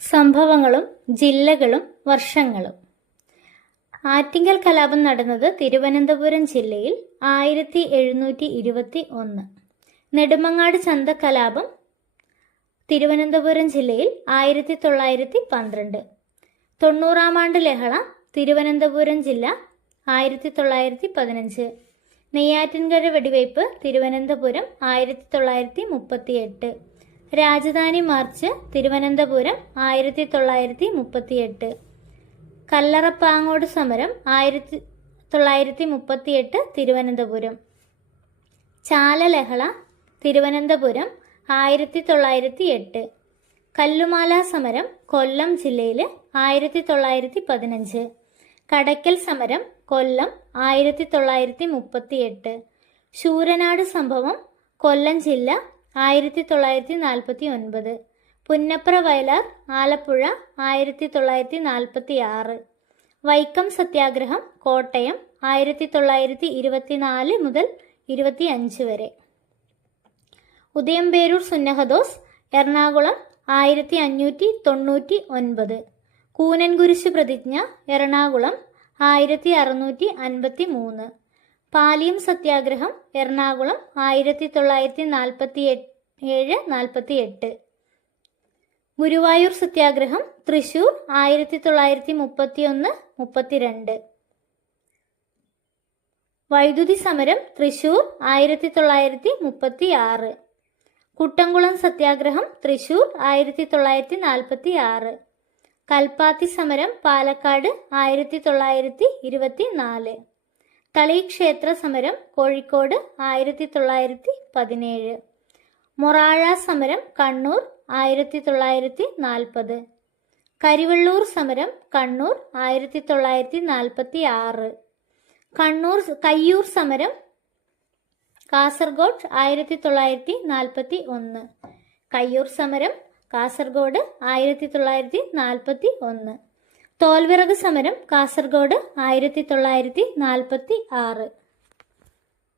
സംഭവങ്ങളും ജില്ലകളും വർഷങ്ങളും. ആറ്റിങ്ങൽ കലാപം നടന്നത് തിരുവനന്തപുരം ജില്ലയിൽ 1721. നെടുമങ്ങാട് ചന്ത കലാപം തിരുവനന്തപുരം ജില്ലയിൽ 1912. 90-ാം ആണ്ട് ലഹള തിരുവനന്തപുരം ജില്ല 1915. നെയ്യാറ്റിൻകര വെടിവയ്പ് തിരുവനന്തപുരം 1938. രാജധാനി മാർച്ച് തിരുവനന്തപുരം 1938. കല്ലറപ്പാങ്ങോട് സമരം 1938 തിരുവനന്തപുരം. ചാലലഹള തിരുവനന്തപുരം 1908. കല്ലുമാല സമരം കൊല്ലം ജില്ലയിൽ 1915. കടയ്ക്കൽ സമരം കൊല്ലം 1938. ശൂരനാട് സംഭവം കൊല്ലം ജില്ല 1949. പുന്നപ്ര വയലാർ ആലപ്പുഴ 1946. വൈക്കം സത്യാഗ്രഹം കോട്ടയം 1924 മുതൽ 25 വരെ. ഉദയംപേരൂർ സുന്നഹദോസ് എറണാകുളം 1599. കൂനൻകുരിശ് പ്രതിജ്ഞ എറണാകുളം 1653. പാലിയം സത്യാഗ്രഹം എറണാകുളം 1947-48. ഗുരുവായൂർ സത്യാഗ്രഹം തൃശൂർ 1931-32. വൈദ്യുതി സമരം തൃശൂർ 1936. കുട്ടംകുളം സത്യാഗ്രഹം തൃശൂർ 1946. കൽപ്പാത്തി സമരം പാലക്കാട് 1924. തളി ക്ഷേത്ര സമരം കോഴിക്കോട് 1917. മൊറാഴ സമരം കണ്ണൂർ 1940. കരിവെള്ളൂർ സമരം കണ്ണൂർ 1946. കയ്യൂർ സമരം കാസർഗോഡ് 1941. കയ്യൂർ സമരം കാസർഗോഡ് 1941. തോൽവിറക് സമരം കാസർഗോഡ് 1946.